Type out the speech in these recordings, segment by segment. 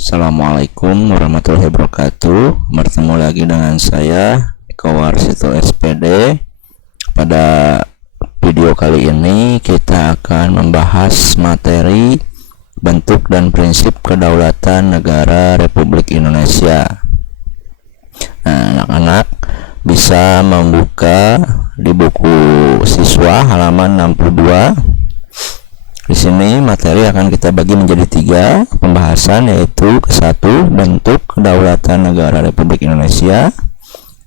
Assalamualaikum warahmatullahi wabarakatuh. Bertemu lagi dengan saya Eko Warsito SPD. Pada video kali ini kita akan membahas materi bentuk dan prinsip kedaulatan negara Republik Indonesia. Nah, anak-anak bisa membuka di buku siswa halaman 62. Di sini materi akan kita bagi menjadi 3 pembahasan, yaitu ke-1 bentuk kedaulatan negara Republik Indonesia,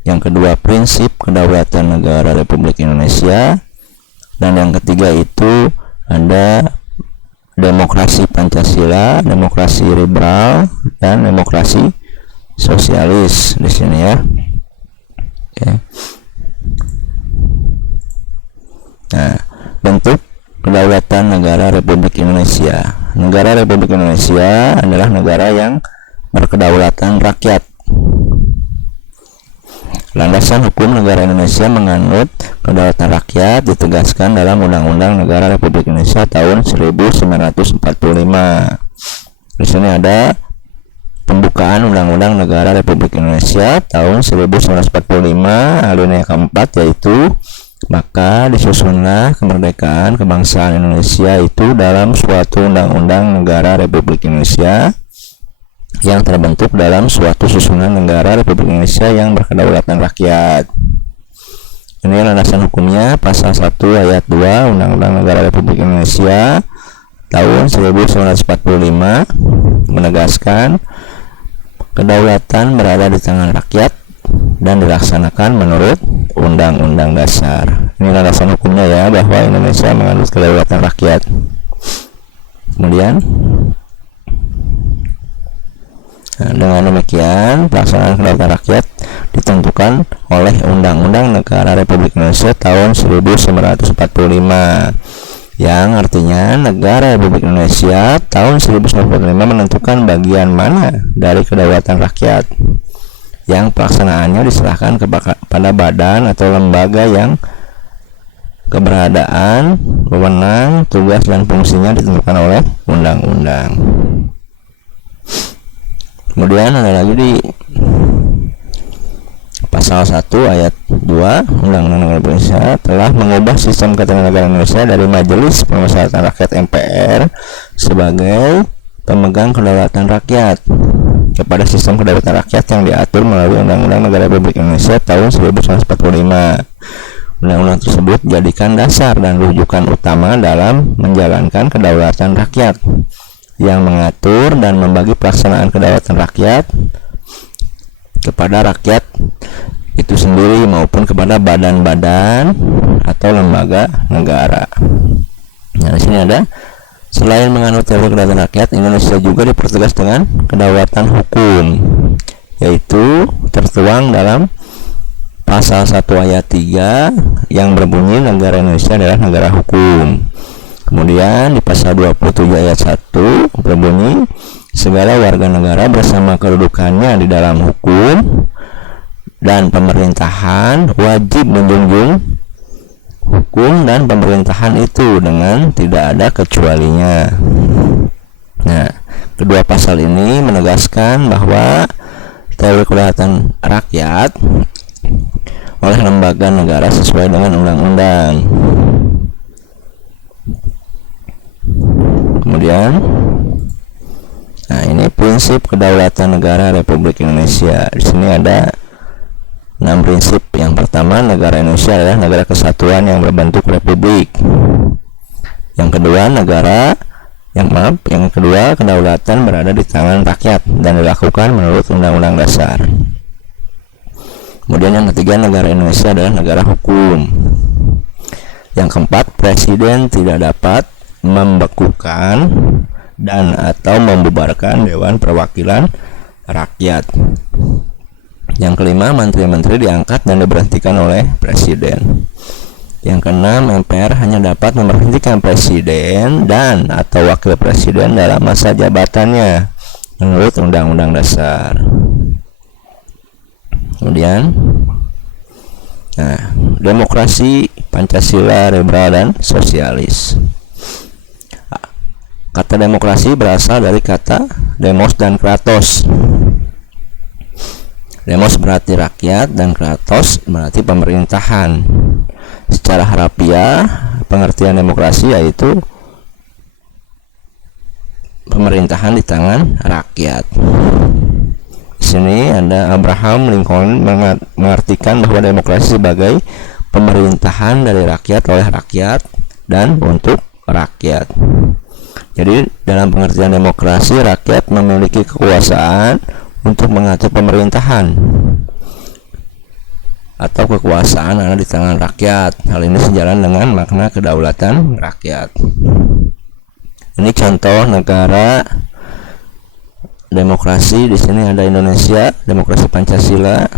yang kedua prinsip kedaulatan negara Republik Indonesia, dan yang ketiga itu ada demokrasi Pancasila, demokrasi liberal, dan demokrasi sosialis di sini ya. Oke. Nah, bentuk kedaulatan negara Republik Indonesia. Negara Republik Indonesia adalah negara yang berkedaulatan rakyat. Landasan hukum negara Indonesia menganut kedaulatan rakyat ditegaskan dalam Undang-Undang Negara Republik Indonesia tahun 1945. Di sini ada pembukaan Undang-Undang Negara Republik Indonesia tahun 1945 alinea keempat, yaitu maka disusunlah kemerdekaan kebangsaan Indonesia itu dalam suatu undang-undang negara Republik Indonesia yang terbentuk dalam suatu susunan negara Republik Indonesia yang berkedaulatan rakyat. Ini landasan hukumnya pasal 1 ayat 2 Undang-Undang Negara Republik Indonesia tahun 1945 menegaskan kedaulatan berada di tangan rakyat dan dilaksanakan menurut Undang-Undang Dasar. Ini landasan hukumnya ya, bahwa Indonesia menganut kedaulatan rakyat. Kemudian dengan demikian pelaksanaan kedaulatan rakyat ditentukan oleh Undang-Undang Negara Republik Indonesia tahun 1945, yang artinya negara Republik Indonesia tahun 1945 menentukan bagian mana dari kedaulatan rakyat yang pelaksanaannya diserahkan kepada badan atau lembaga yang keberadaan, wewenang, tugas, dan fungsinya ditentukan oleh undang-undang. Kemudian ada lagi di pasal 1 ayat 2 Undang-Undang Negara Indonesia telah mengubah sistem ketatanegaraan Indonesia dari Majelis Permusyawaratan Rakyat MPR sebagai pemegang kedaulatan rakyat kepada sistem kedaulatan rakyat yang diatur melalui Undang-Undang Negara Republik Indonesia tahun 1945. Undang-undang tersebut jadikan dasar dan rujukan utama dalam menjalankan kedaulatan rakyat, yang mengatur dan membagi pelaksanaan kedaulatan rakyat kepada rakyat itu sendiri maupun kepada badan-badan atau lembaga negara. Nah, di sini ada, selain menganut teori kedaulatan rakyat, Indonesia juga dipertegas dengan kedaulatan hukum, yaitu tertuang dalam pasal 1 ayat 3 yang berbunyi negara Indonesia adalah negara hukum. Kemudian di pasal 27 ayat 1 berbunyi segala warga negara bersama kedudukannya di dalam hukum dan pemerintahan wajib menjunjung hukum dan pemerintahan itu dengan tidak ada kecualinya. Nah, kedua pasal ini menegaskan bahwa teori kedaulatan rakyat oleh lembaga negara sesuai dengan undang-undang. Kemudian, nah ini prinsip kedaulatan negara Republik Indonesia. Di sini ada 6 prinsip. Yang pertama, negara Indonesia adalah negara kesatuan yang berbentuk republik. Yang kedua, yang kedua, kedaulatan berada di tangan rakyat dan dilakukan menurut Undang-Undang Dasar. Kemudian yang ketiga, negara Indonesia adalah negara hukum. Yang keempat, presiden tidak dapat membekukan dan atau membubarkan Dewan Perwakilan Rakyat. Yang kelima, menteri-menteri diangkat dan diberhentikan oleh presiden. Yang keenam, MPR hanya dapat memberhentikan presiden dan atau wakil presiden dalam masa jabatannya menurut Undang-Undang Dasar. Kemudian, demokrasi Pancasila, liberal, dan sosialis. Kata demokrasi berasal dari kata demos dan kratos. Demos berarti rakyat dan kratos berarti pemerintahan. Secara harafiah, pengertian demokrasi yaitu pemerintahan di tangan rakyat. Di sini ada Abraham Lincoln mengartikan bahwa demokrasi sebagai pemerintahan dari rakyat oleh rakyat dan untuk rakyat. Jadi dalam pengertian demokrasi, rakyat memiliki kekuasaan untuk mengatur pemerintahan atau kekuasaan ada di tangan rakyat. Hal ini sejalan dengan makna kedaulatan rakyat. Ini contoh negara demokrasi. Di sini ada Indonesia, demokrasi Pancasila.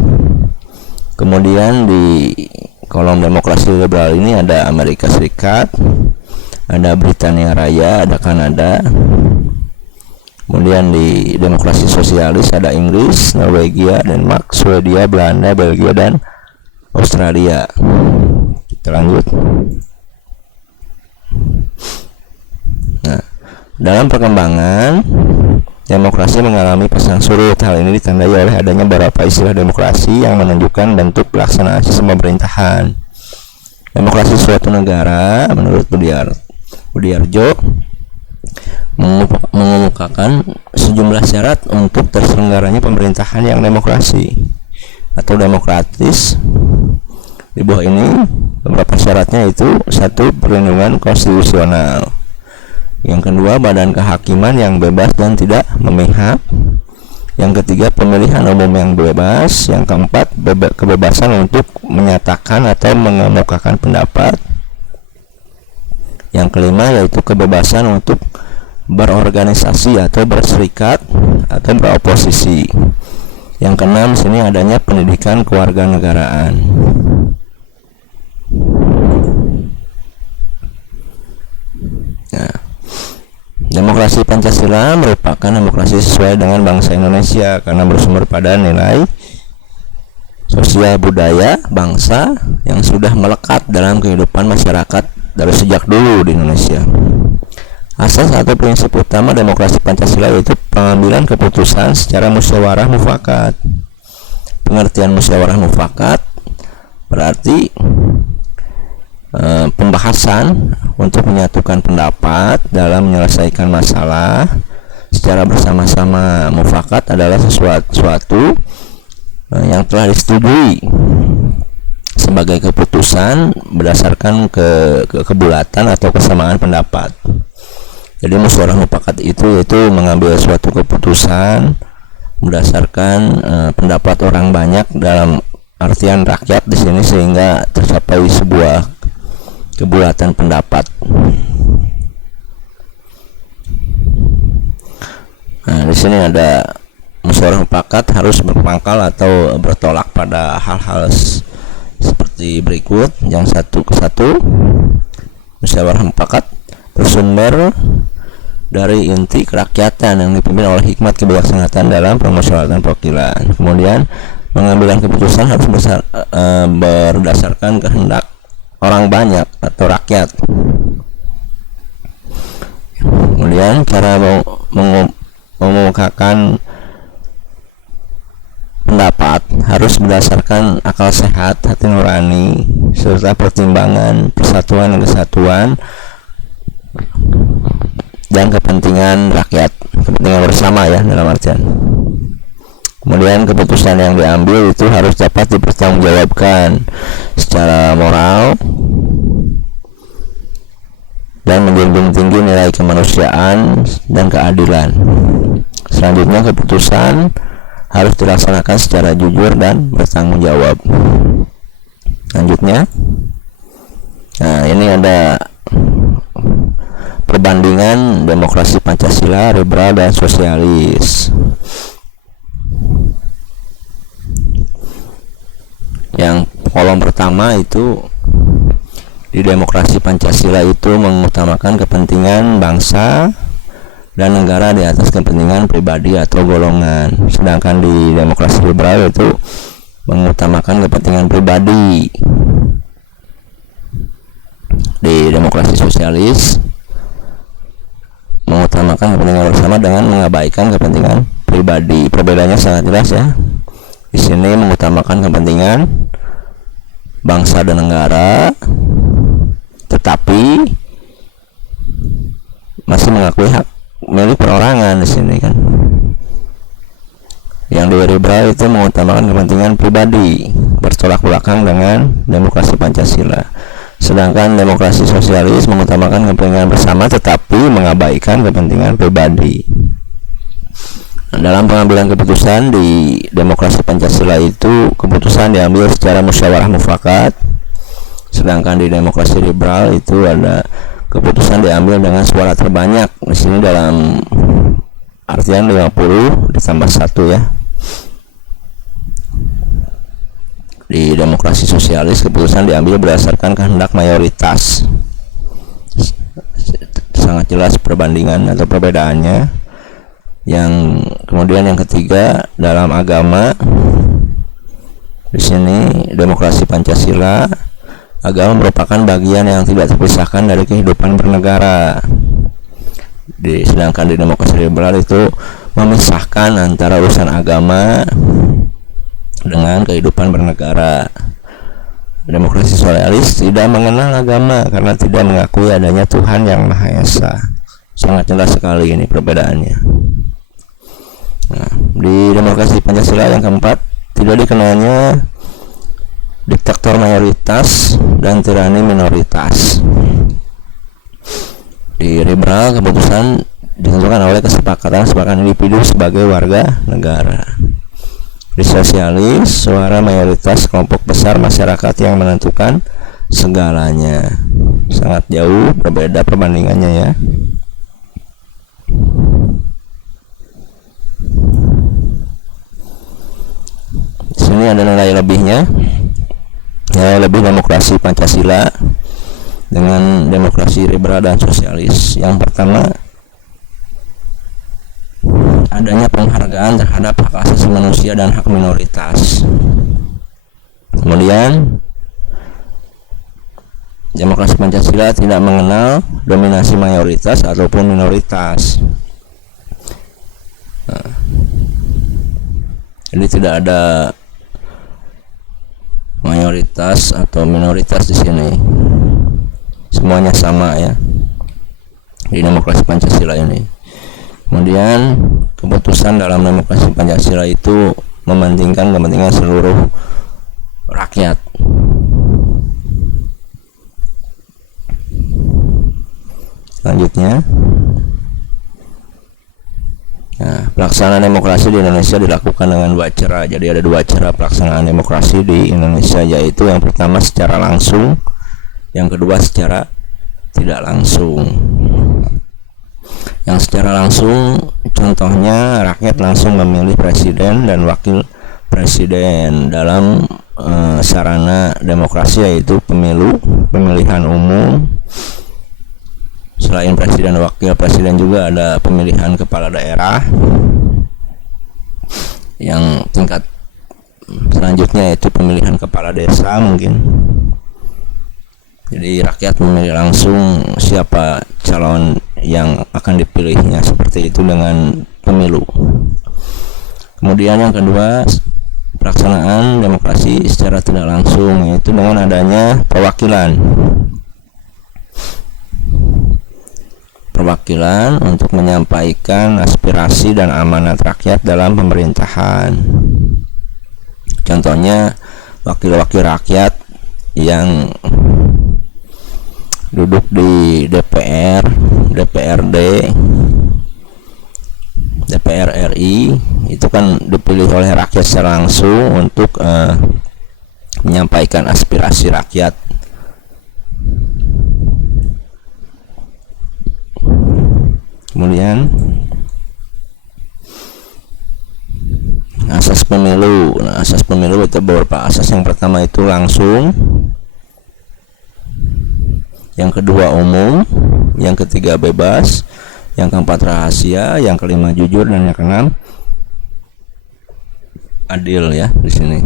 Kemudian di kolom demokrasi liberal ini ada Amerika Serikat, ada Britania Raya, ada Kanada. Kemudian di demokrasi sosialis ada Inggris, Norwegia, Denmark, Swedia, Belanda, Belgia, dan Australia. Kita lanjut. Nah, dalam perkembangan demokrasi mengalami pasang surut. Hal ini ditandai oleh adanya beberapa istilah demokrasi yang menunjukkan bentuk pelaksanaan sistem pemerintahan. Demokrasi suatu negara menurut Budiarjo mengemukakan sejumlah syarat untuk terselenggaranya pemerintahan yang demokrasi atau demokratis. Di bawah ini beberapa syaratnya itu: 1. Perlindungan konstitusional. Yang kedua, badan kehakiman yang bebas dan tidak memihak. Yang ketiga, pemilihan umum yang bebas. Yang keempat, kebebasan untuk menyatakan atau mengemukakan pendapat. Yang kelima yaitu kebebasan untuk berorganisasi atau berserikat atau beroposisi. Yang keenam sini adanya pendidikan kewarganegaraan. Nah, demokrasi Pancasila merupakan demokrasi sesuai dengan bangsa Indonesia karena bersumber pada nilai sosial budaya bangsa yang sudah melekat dalam kehidupan masyarakat dari sejak dulu di Indonesia. Asas atau prinsip utama demokrasi Pancasila yaitu pengambilan keputusan secara musyawarah mufakat. Pengertian musyawarah mufakat berarti pembahasan untuk menyatukan pendapat dalam menyelesaikan masalah secara bersama-sama. Mufakat adalah sesuatu yang telah disetujui sebagai keputusan berdasarkan kebulatan atau kesamaan pendapat. Jadi musyawarah mufakat itu yaitu mengambil suatu keputusan berdasarkan pendapat orang banyak dalam artian rakyat di sini sehingga tercapai sebuah kebulatan pendapat. Nah, di sini ada musyawarah mufakat harus berpangkal atau bertolak pada hal-hal seperti berikut. Yang satu, musyawarah mufakat bersumber dari inti kerakyatan yang dipimpin oleh hikmat kebijaksanaan dalam permusyawaratan perwakilan. Kemudian pengambilan keputusan harus berdasarkan kehendak orang banyak atau rakyat. Kemudian cara mengemukakan pendapat harus berdasarkan akal sehat, hati nurani, serta pertimbangan persatuan dan kesatuan dan kepentingan rakyat, kepentingan bersama ya dalam artian. Kemudian keputusan yang diambil itu harus dapat dipertanggungjawabkan secara moral dan menjunjung tinggi nilai kemanusiaan dan keadilan. Selanjutnya keputusan harus dilaksanakan secara jujur dan bertanggung jawab. Selanjutnya, nah ini ada perbandingan demokrasi Pancasila, liberal, dan sosialis. Yang kolom pertama itu di demokrasi Pancasila itu mengutamakan kepentingan bangsa dan negara di atas kepentingan pribadi atau golongan. Sedangkan di demokrasi liberal itu mengutamakan kepentingan pribadi. Di demokrasi sosialis mengutamakan kepentingan bersama dengan mengabaikan kepentingan pribadi. Perbedaannya sangat jelas ya. Di sini mengutamakan kepentingan bangsa dan negara, tetapi masih mengakui hak milik perorangan di sini kan. Yang di liberal itu mengutamakan kepentingan pribadi, bertolak belakang dengan demokrasi Pancasila. Sedangkan demokrasi sosialis mengutamakan kepentingan bersama tetapi mengabaikan kepentingan pribadi. Dalam pengambilan keputusan di demokrasi Pancasila itu keputusan diambil secara musyawarah mufakat, sedangkan di demokrasi liberal itu ada keputusan diambil dengan suara terbanyak. Di sini dalam artian 50 ditambah 1 ya. Di demokrasi sosialis keputusan diambil berdasarkan kehendak mayoritas. Sangat jelas perbandingan atau perbedaannya. Yang kemudian yang ketiga, dalam agama di sini demokrasi Pancasila, agama merupakan bagian yang tidak terpisahkan dari kehidupan bernegara. Sedangkan di demokrasi liberal itu memisahkan antara urusan agama dengan kehidupan bernegara. Demokrasi sosialis tidak mengenal agama karena tidak mengakui adanya Tuhan yang Maha Esa. Sangat jelas sekali ini perbedaannya. Nah, di demokrasi Pancasila yang keempat, tidak dikenalnya diktator mayoritas dan tirani minoritas. Di liberal keputusan ditentukan oleh kesepakatan individu sebagai warga negara. Di sosialis, suara mayoritas kelompok besar masyarakat yang menentukan segalanya. Sangat jauh berbeda perbandingannya ya. Di sini ada nilai lebihnya. Nilai lebih demokrasi Pancasila dengan demokrasi liberal dan sosialis. Yang pertama, adanya penghargaan terhadap hak asasi manusia dan hak minoritas. Kemudian, demokrasi Pancasila tidak mengenal dominasi mayoritas ataupun minoritas. Nah, jadi tidak ada mayoritas atau minoritas di sini. Semuanya sama ya di demokrasi Pancasila ini. Kemudian keputusan dalam demokrasi Pancasila itu mementingkan kepentingan seluruh rakyat. Selanjutnya, nah, pelaksanaan demokrasi di Indonesia dilakukan dengan 2 cara. Jadi ada 2 cara pelaksanaan demokrasi di Indonesia, yaitu yang pertama secara langsung, yang kedua secara tidak langsung. Yang secara langsung, contohnya rakyat langsung memilih presiden dan wakil presiden dalam sarana demokrasi, yaitu pemilu, pemilihan umum. Selain presiden dan wakil presiden juga ada pemilihan kepala daerah. Yang tingkat selanjutnya yaitu pemilihan kepala desa mungkin. Jadi rakyat memilih langsung siapa calon yang akan dipilihnya, seperti itu dengan pemilu. Kemudian yang kedua, pelaksanaan demokrasi secara tidak langsung, yaitu dengan adanya perwakilan. Perwakilan untuk menyampaikan aspirasi dan amanat rakyat dalam pemerintahan. Contohnya wakil-wakil rakyat yang duduk di DPR, DPRD, DPR RI itu kan dipilih oleh rakyat secara langsung untuk menyampaikan aspirasi rakyat. Kemudian asas pemilu. Nah, asas pemilu itu beberapa asas. Yang pertama itu langsung, yang kedua umum, yang ketiga bebas, yang keempat rahasia, yang kelima jujur, dan yang keenam adil ya. Di sini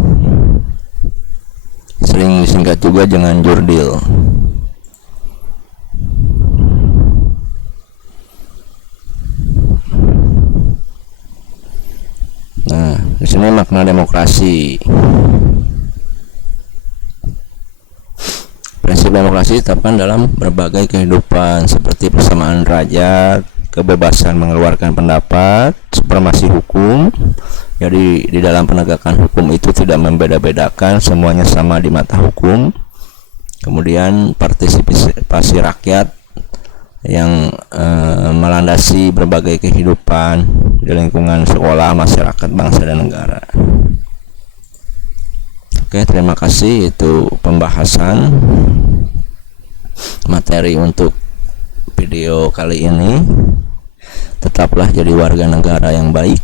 sering disingkat juga dengan jurdil. Di sini makna demokrasi. Prinsip demokrasi ditetapkan dalam berbagai kehidupan seperti persamaan derajat, kebebasan mengeluarkan pendapat, supremasi hukum. Jadi di dalam penegakan hukum itu tidak membeda-bedakan, semuanya sama di mata hukum. Kemudian partisipasi rakyat yang melandasi berbagai kehidupan di lingkungan sekolah, masyarakat, bangsa, dan negara. Oke, terima kasih. Itu pembahasan materi untuk video kali ini. Tetaplah jadi warga negara yang baik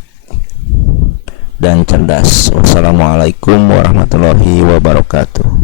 dan cerdas. Wassalamualaikum warahmatullahi wabarakatuh.